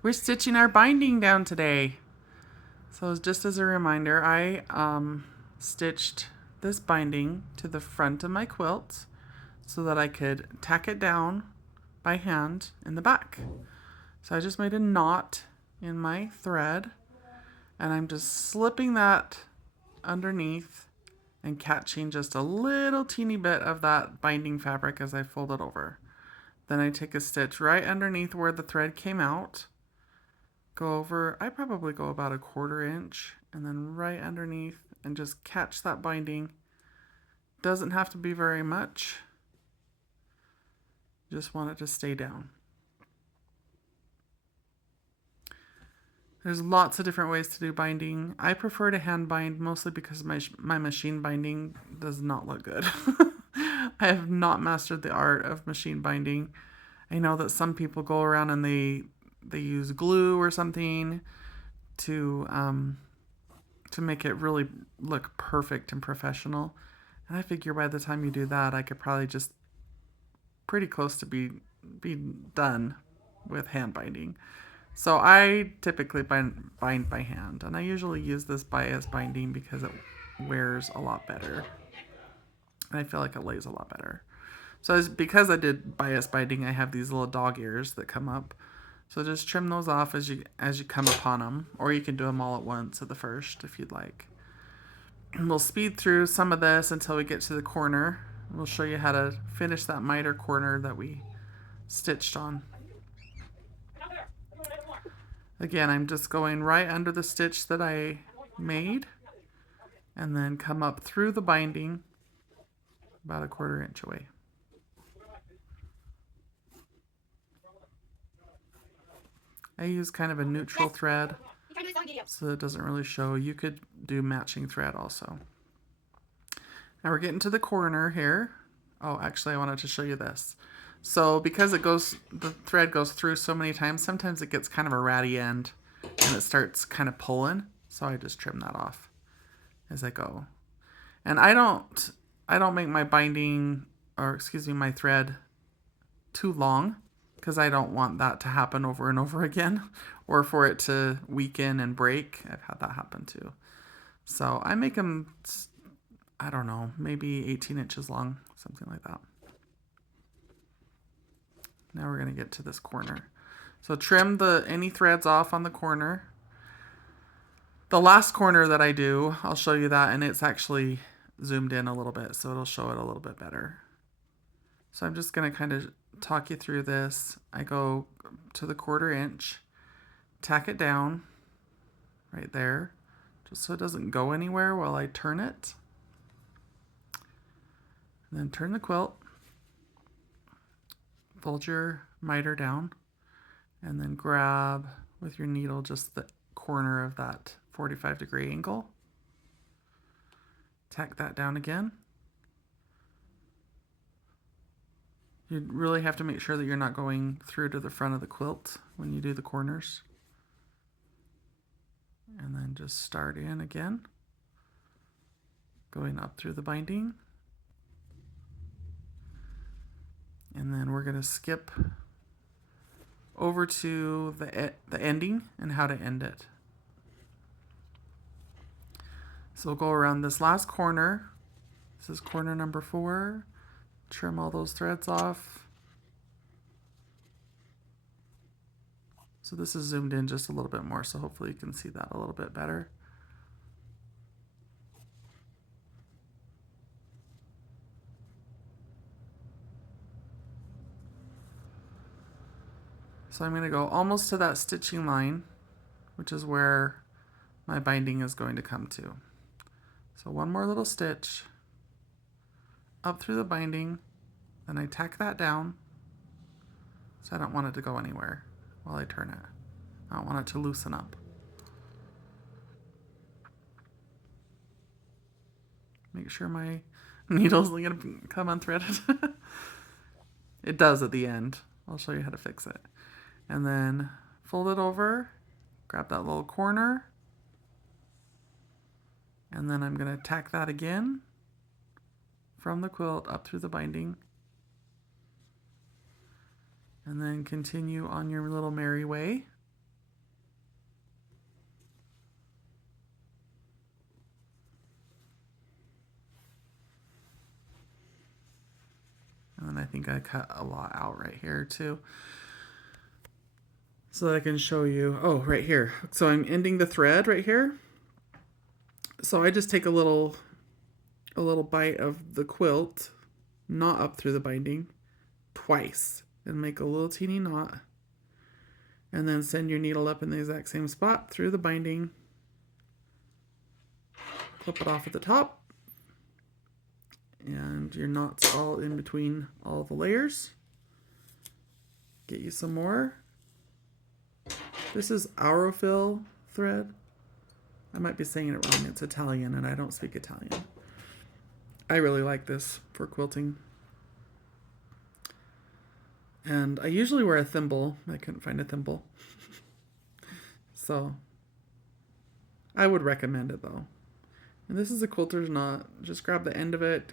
We're stitching our binding down today. So just as a reminder, I stitched this binding to the front of my quilt so that I could tack it down by hand in the back. So I just made a knot in my thread and I'm just slipping that underneath and catching just a little teeny bit of that binding fabric as I fold it over. Then I take a stitch right underneath where the thread came out, go over, I probably go about a 1/4 inch, and then right underneath and just catch that binding. Doesn't have to be very much. Just want it to stay down. There's lots of different ways to do binding. I prefer to hand bind mostly because my machine binding does not look good. I have not mastered the art of machine binding. I know that some people go around and they use glue or something to make it really look perfect and professional. And I figure by the time you do that, I could probably just pretty close to be done with hand binding. So I typically bind by hand, and I usually use this bias binding because it wears a lot better. And I feel like it lays a lot better. So because I did bias binding, I have these little dog ears that come up. So just trim those off as you come upon them, or you can do them all at once at the first if you'd like. And we'll speed through some of this until we get to the corner. We'll show you how to finish that miter corner that we stitched on. Again, I'm just going right under the stitch that I made and then come up through the binding about a 1/4 inch away. I use kind of a neutral thread so it doesn't really show. You could do matching thread also. Now we're getting to the corner here. Oh, actually I wanted to show you this. So because the thread goes through so many times, sometimes it gets kind of a ratty end and it starts kind of pulling. So I just trim that off as I go. And I don't make my binding, or excuse me, my thread too long because I don't want that to happen over and over again or for it to weaken and break. I've had that happen too. So I make them, I don't know, maybe 18 inches long, something like that. Now we're going to get to this corner. So trim any threads off on the corner. The last corner that I do, I'll show you that, and it's actually zoomed in a little bit, so it'll show it a little bit better. So I'm just going to kind of talk you through this. I go to the 1/4 inch, tack it down right there, just so it doesn't go anywhere while I turn it. And then turn the quilt, fold your miter down, and then grab with your needle just the corner of that 45-degree angle. Tack that down again. You really have to make sure that you're not going through to the front of the quilt when you do the corners. And then just start in again, going up through the binding. And then we're going to skip over to the ending and how to end it. So we'll go around this last corner. This is corner number 4. Trim all those threads off. So this is zoomed in just a little bit more, so hopefully you can see that a little bit better. So I'm going to go almost to that stitching line, which is where my binding is going to come to. So one more little stitch up through the binding, then I tack that down, so I don't want it to go anywhere while I turn it. I don't want it to loosen up. Make sure my needle's going to come unthreaded. It does at the end. I'll show you how to fix it. And then fold it over, grab that little corner, and then I'm going to tack that again from the quilt up through the binding. And then continue on your little merry way. And then I think I cut a lot out right here too, so that I can show you. Oh, right here. So I'm ending the thread right here. So I just take a little bite of the quilt, knot up through the binding twice, and make a little teeny knot. And then send your needle up in the exact same spot through the binding. Clip it off at the top. And your knot's all in between all the layers. Get you some more. This is Aurofil thread. I might be saying it wrong. It's Italian and I don't speak Italian. I really like this for quilting. And I usually wear a thimble. I couldn't find a thimble. So I would recommend it though. And this is a quilter's knot. Just grab the end of it,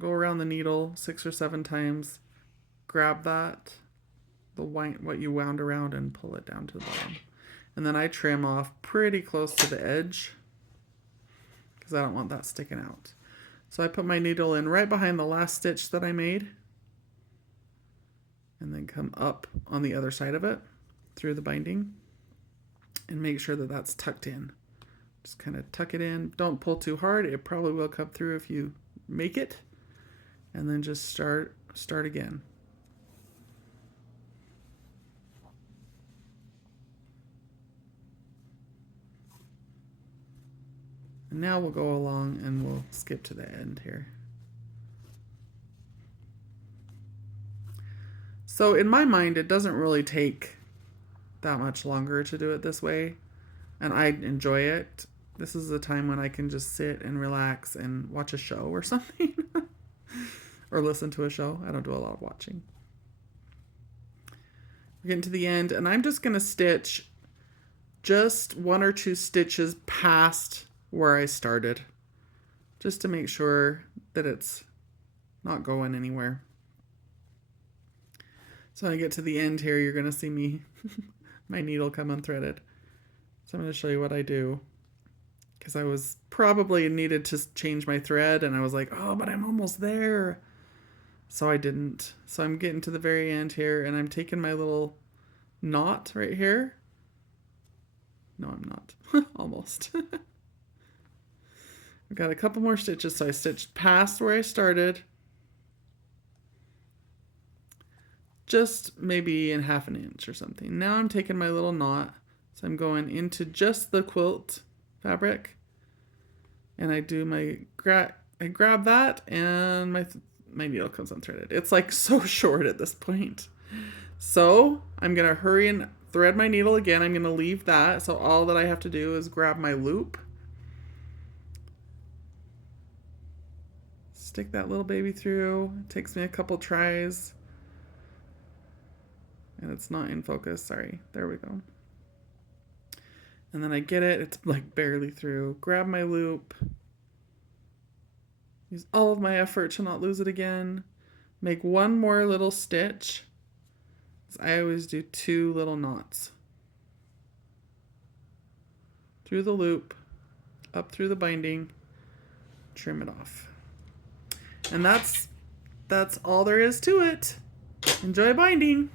go around the needle 6 or 7 times, grab that, what you wound around, and pull it down to the bottom. And then I trim off pretty close to the edge because I don't want that sticking out. So I put my needle in right behind the last stitch that I made, and then come up on the other side of it through the binding and make sure that that's tucked in. Just kind of tuck it in. Don't pull too hard. It probably will come through if you make it. And then just start again. And now we'll go along and we'll skip to the end here. So in my mind, it doesn't really take that much longer to do it this way. And I enjoy it. This is a time when I can just sit and relax and watch a show or something. Or listen to a show. I don't do a lot of watching. We're getting to the end, and I'm just going to stitch just 1 or 2 stitches past where I started, just to make sure that it's not going anywhere. So when I get to the end here, you're going to see me, my needle come unthreaded. So I'm going to show you what I do, because I was probably needed to change my thread, and I was like, oh, but I'm almost there. So I didn't. So I'm getting to the very end here, and I'm taking my little knot right here. No, I'm not. Almost. I've got a couple more stitches, so I stitched past where I started. Just maybe in 1/2 inch or something. Now I'm taking my little knot. So I'm going into just the quilt fabric, and I do I grab that, and my needle comes unthreaded. It's like so short at this point. So I'm gonna hurry and thread my needle again. I'm gonna leave that. So all that I have to do is grab my loop, stick that little baby through. It takes me a couple tries, and it's not in focus. Sorry. There we go. And then I get it. It's like barely through. Grab my loop. Use all of my effort to not lose it again. Make 1 more little stitch. I always do 2 little knots. Through the loop, up through the binding, trim it off. And that's all there is to it. Enjoy binding.